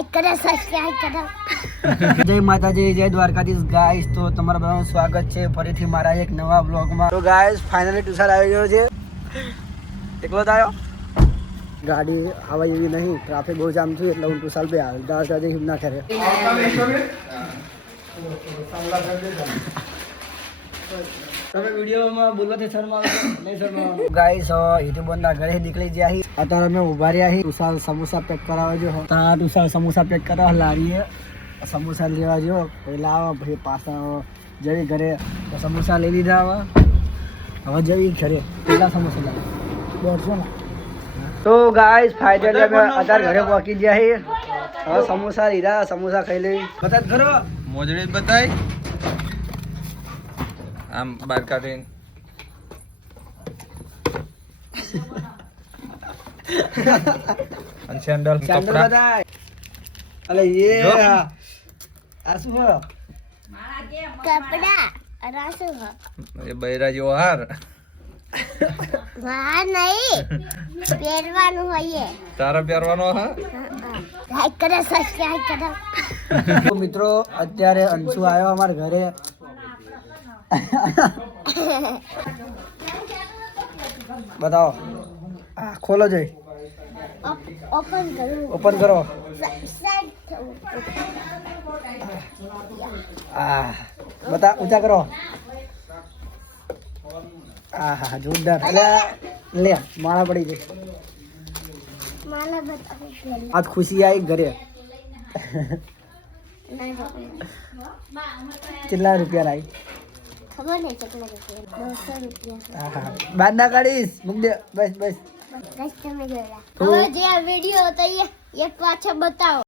like કરો subscribe કરો જય માતાજી જય દ્વારકાધીશ ગાઈસ તો તમારા બધાનું સ્વાગત છે ફરીથી મારા એક નવા બ્લોગમાં તો ગાઈસ ફાઇનલી ટુસાલ આવી ગયો છે એકલો જ આવ્યો ગાડી આવે એવી નહીં ટ્રાફિક બહુ જામ થયું એટલે હું ટુસાલ पे હાલતા હાલતા જઈ હિમના કરે તમે વિડીયોમાં બોલવાથી શરમાવો નહીં શરમાવો ગાઈસ યુટ્યુબરના ઘરે નીકળી ગયા હી અત્યારે અમે ઉભા રહ્યા હી ટુસાલ સમોસા પેક કરાવવા જો તા ટુસાલ સમોસા પેક કરાવવા લાવીએ સમોસા લેવા જો પહેલા આવો પછી પાછા જવી ઘરે તો સમોસા લઈ લીધા હવે જવી ઘરે કેટલા સમોસા લાવે 150 ના તો ગાઈસ ફાઇનલી અમે અત્યારે ઘરે પહોંચી ગયા હી હવે સમોસા લીધા સમોસા ખાઈ લઈ બતા કરો મોજડી બતાય આમ બાર કાઢીને અને સેન્ડલ કપડા બતાય અલે ये આ શું હો કપડા રાસુ હો એ બૈરા જેવો હાર વાહ નહીં પહેરવાનું હોય તારા પહેરવાનો હા લાઈક કરો સબસ્ક્રાઇબ કરો તો મિત્રો અત્યારે અંશુ આવ્યો અમારા ઘરે बताओ खोलो जय ઓપન કરું ओपन करो સબસ્ક્રાઇબ થવું बता ऊंचा करो हाँ जोरदार ले माला पड़ी गई માલા બતાવું आज खुशी आई घरे कितना रुपया लाई ખબર નહીં કેટલા રૂપિયા 200 રૂપિયા बाद ना काढ़ीस मुक दे बस बस બસ તમે જોયા હવે જે આ વિડિયો હતો એ એક પાછો બતાવો